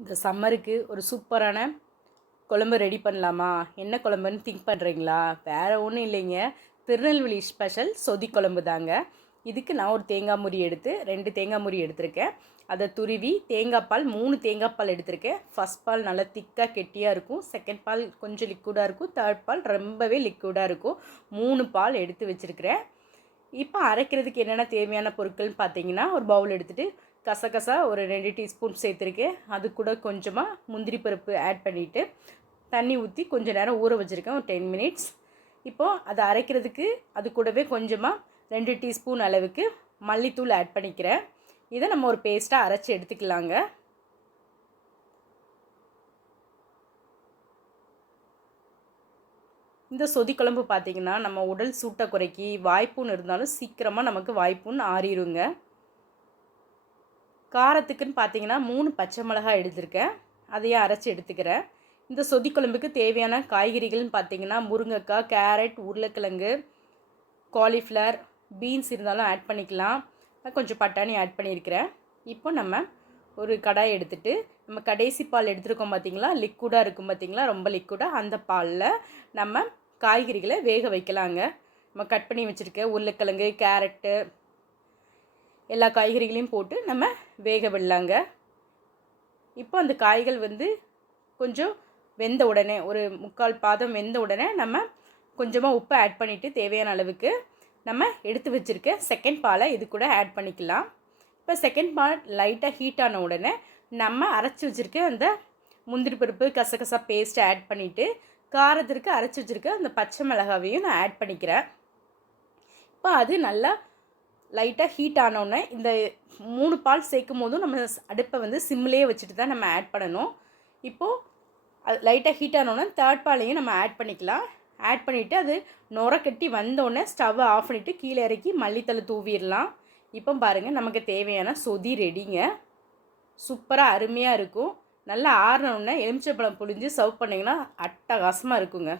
இந்த சம்மருக்கு ஒரு சூப்பரான குழம்பு ரெடி பண்ணலாமா? என்ன குழம்புன்னு திங்க் பண்ணுறீங்களா? வேறு ஒன்றும் இல்லைங்க, திருநெல்வேலி ஸ்பெஷல் சொதி குழம்பு தாங்க. இதுக்கு நான் ஒரு தேங்காய் முறி எடுத்து 2 தேங்காய் முறி எடுத்திருக்கேன். அதை துருவி தேங்காய் பால் 3 தேங்காய் பால் எடுத்திருக்கேன். ஃபஸ்ட் பால் நல்லா திக்காக கெட்டியாக இருக்கும், செகண்ட் பால் கொஞ்சம் லிக்விடாக இருக்கும், தேர்ட் பால் ரொம்பவே லிக்விடாக இருக்கும். 3 பால் எடுத்து வச்சுருக்கிறேன். இப்போ அரைக்கிறதுக்கு என்னென்ன தேவையான பொருட்கள்னு பார்த்தீங்கன்னா, ஒரு பவுல் எடுத்துகிட்டு கசகசா ஒரு 2 டீஸ்பூன் சேர்த்துருக்கேன். அது கூட கொஞ்சமாக முந்திரி பருப்பு ஆட் பண்ணிவிட்டு தண்ணி ஊற்றி கொஞ்சம் நேரம் ஊற வச்சுருக்கேன், ஒரு 10 மினிட்ஸ். இப்போது அதை அரைக்கிறதுக்கு அது கூடவே கொஞ்சமாக 2 டீஸ்பூன் அளவுக்கு மல்லித்தூள் ஆட் பண்ணிக்கிறேன். இதை நம்ம ஒரு பேஸ்ட்டாக அரைச்சி எடுத்துக்கலாங்க. இந்த சொதி குழம்பு பார்த்திங்கன்னா நம்ம உடல் சூட்டை குறைக்கி, வாய்ப்புன்னு இருந்தாலும் சீக்கிரமாக நமக்கு வாய்ப்புன்னு ஆறிடுங்க. காரத்துக்குன்னு பார்த்தீங்கன்னா 3 பச்சை மிளகாய் எடுத்திருக்கேன், அதையும் அரைச்சி எடுத்துக்கிறேன். இந்த சொதி குழம்புக்கு தேவையான காய்கறிகள்னு பார்த்தீங்கன்னா முருங்கைக்காய், கேரட், உருளைக்கிழங்கு, காலிஃப்ளவர், பீன்ஸ் இருந்தாலும் ஆட் பண்ணிக்கலாம். கொஞ்சம் பட்டாணி ஆட் பண்ணியிருக்கிறேன். இப்போ நம்ம ஒரு கடாய் எடுத்துகிட்டு நம்ம கடைசி பால் எடுத்துருக்கோம் பார்த்திங்களா, லிக்விடாக இருக்கும் பார்த்திங்களா, ரொம்ப லிக்விடாக, அந்த பாலில் நம்ம காய்கறிகளை வேக வைக்கலாங்க. நம்ம கட் பண்ணி வச்சுருக்க உருளைக்கிழங்கு, கேரட்டு எல்லா காய்கறிகளையும் போட்டு நம்ம வேக விடலாங்க. இப்போ அந்த காய்கள் கொஞ்சம் வெந்த உடனே, ஒரு 3/4 பாதம் வெந்த உடனே நம்ம கொஞ்சமாக உப்பு ஆட் பண்ணிவிட்டு தேவையான அளவுக்கு நம்ம எடுத்து வச்சுருக்க செகண்ட் பாலை இது கூட ஆட் பண்ணிக்கலாம். இப்போ செகண்ட் பால் லைட்டாக ஹீட் ஆன உடனே நம்ம அரைச்சி வச்சுருக்க அந்த முந்திரி பருப்பு கசகசா பேஸ்ட்டை ஆட் பண்ணிவிட்டு காரத்திற்கு அரைச்சி வச்சுருக்க அந்த பச்சை மிளகாவையும் நான் ஆட் பண்ணிக்கிறேன். இப்போ அது நல்லா லைட்டாக ஹீட் ஆனோடனே இந்த 3 பால் சேர்க்கும் போதும் நம்ம அடுப்பை சிம்லேயே வச்சுட்டு தான் நம்ம ஆட் பண்ணணும். இப்போது அது லைட்டாக ஹீட் ஆனோடனே தேர்ட் பாலையும் நம்ம ஆட் பண்ணிக்கலாம். ஆட் பண்ணிவிட்டு அது நுர கட்டி வந்தோடனே ஸ்டவ்வை ஆஃப் பண்ணிவிட்டு கீழே இறக்கி மல்லித்தலை தூவிடலாம். இப்போ பாருங்கள், நமக்கு தேவையான சொதி ரெடிங்க. சூப்பராக அருமையாக இருக்கும். நல்லா ஆறினோடனே எலுமிச்சைப்பழம் புழிஞ்சு சர்வ் பண்ணிங்கன்னா அட்டகாசமாக இருக்குங்க.